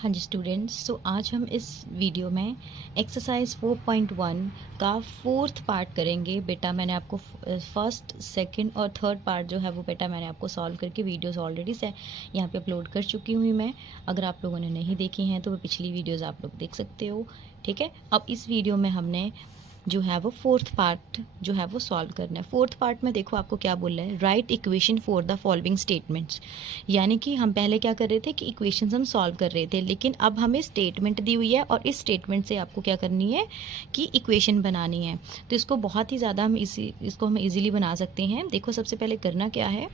हाँ जी स्टूडेंट्स, सो आज हम इस वीडियो में एक्सरसाइज 4.1 का फोर्थ पार्ट करेंगे। बेटा मैंने आपको फर्स्ट, सेकंड और थर्ड पार्ट जो है वो बेटा मैंने आपको सॉल्व करके वीडियोस ऑलरेडी से यहाँ पे अपलोड कर चुकी हुई मैं। अगर आप लोगों ने नहीं देखी हैं तो वो पिछली वीडियोस आप लोग देख सकते हो। ठीक है, अब इस वीडियो में हमने जो है वो फोर्थ पार्ट जो है वो सॉल्व करना है। फोर्थ पार्ट में देखो आपको क्या बोल रहा है, right equation for the following statements. यानी कि हम पहले क्या कर रहे थे कि इक्वेशंस हम सॉल्व कर रहे थे, लेकिन अब हमें स्टेटमेंट दी हुई है और इस स्टेटमेंट से आपको क्या करनी है कि इक्वेशन बनानी है। तो इसको बहुत ही ज़्यादा हम इसको हम इजीली बना सकते हैं। देखो सबसे पहले करना क्या है,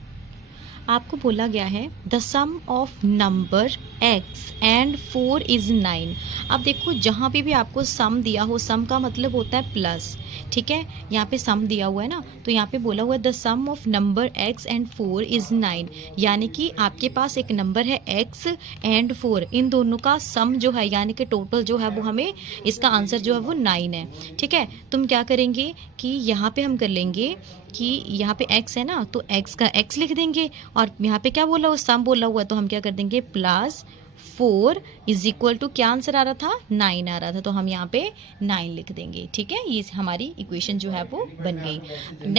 आपको बोला गया है the sum of number x and 4 is 9। अब देखो जहाँ पे भी आपको सम दिया हो, सम का मतलब होता है प्लस। ठीक है, यहाँ पे सम दिया हुआ है ना, तो यहाँ पे बोला हुआ है the sum of number x and 4 is 9। यानी कि आपके पास एक नंबर है x एंड 4, इन दोनों का सम जो है यानी कि टोटल जो है वो हमें इसका आंसर जो है वो 9 है। ठीक है, तुम क्या करेंगे कि यहाँ पे हम कर लेंगे कि यहाँ पे x है ना, तो x का x लिख देंगे और यहाँ पे क्या बोला हुआ, सम बोला हुआ है, तो हम क्या कर देंगे प्लस 4 इज इक्वल टू क्या आंसर आ रहा था, 9 आ रहा था, तो हम यहाँ पे 9 लिख देंगे। ठीक है, ये हमारी इक्वेशन जो है वो बन गई।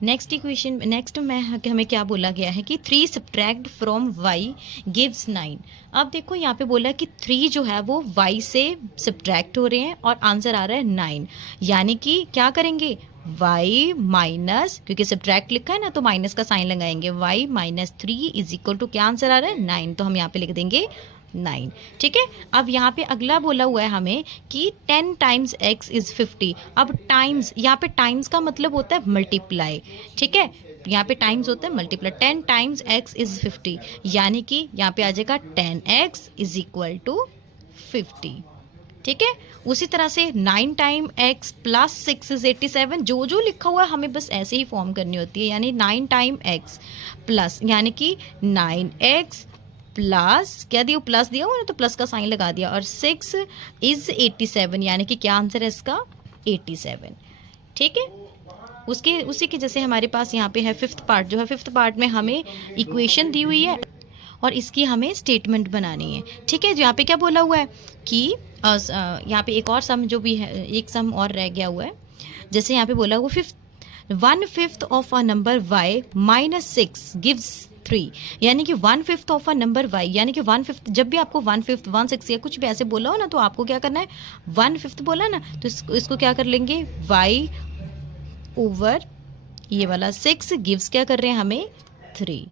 नेक्स्ट इक्वेशन, नेक्स्ट में हमें क्या बोला गया है कि 3 सब्ट्रैक्ट फ्रॉम y गिव्स 9। अब देखो यहाँ पे बोला कि 3 जो है वो y से सब्ट्रैक्ट हो रहे हैं और आंसर आ रहा है 9। यानी कि क्या करेंगे, y माइनस, क्योंकि सब्ट्रैक्ट लिखा है ना तो माइनस का साइन लगाएंगे, y minus 3 is equal to क्या आंसर आ रहा है 9, तो हम यहाँ पे लिख देंगे 9। ठीक है, अब यहाँ पे अगला बोला हुआ है हमें कि 10 टाइम्स x इज़ 50। अब टाइम्स, यहाँ पे टाइम्स का मतलब होता है मल्टीप्लाई। ठीक है, यहाँ पे टाइम्स होता है मल्टीप्लाई। 10 टाइम्स x इज़ 50, यानी कि यहाँ पे आ जाएगा 10x इज इक्वल टू 50। ठीक है, उसी तरह से 9 टाइम x प्लस 6 इज 87। जो जो लिखा हुआ है हमें बस ऐसे ही फॉर्म करनी होती है, यानी 9 टाइम x प्लस, यानी कि 9x प्लस क्या दिया, प्लस दिया हुआ ना तो प्लस का साइन लगा दिया, और 6 इज 87, यानी कि क्या आंसर है इसका 87। ठीक है, उसके उसी के जैसे हमारे पास यहाँ पे है फिफ्थ पार्ट, जो है फिफ्थ पार्ट में हमें इक्वेशन दी हुई है और इसकी हमें स्टेटमेंट बनानी है। ठीक है, यहाँ पे क्या बोला हुआ है कि यहाँ पे एक और सम जो भी है, एक सम और रह गया हुआ है। जैसे यहाँ पे बोला हुआ 1/5 of a number y minus 6 gives 3। यानी कि 1/5 ऑफ अ नंबर y, यानी कि 1/5, जब भी आपको 1/5 1/6 या कुछ भी ऐसे बोला हो ना, तो आपको क्या करना है, 1/5 बोला ना तो इसको क्या कर लेंगे, y ओवर ये वाला 6 गिव्स क्या कर रहे हैं हमें 3।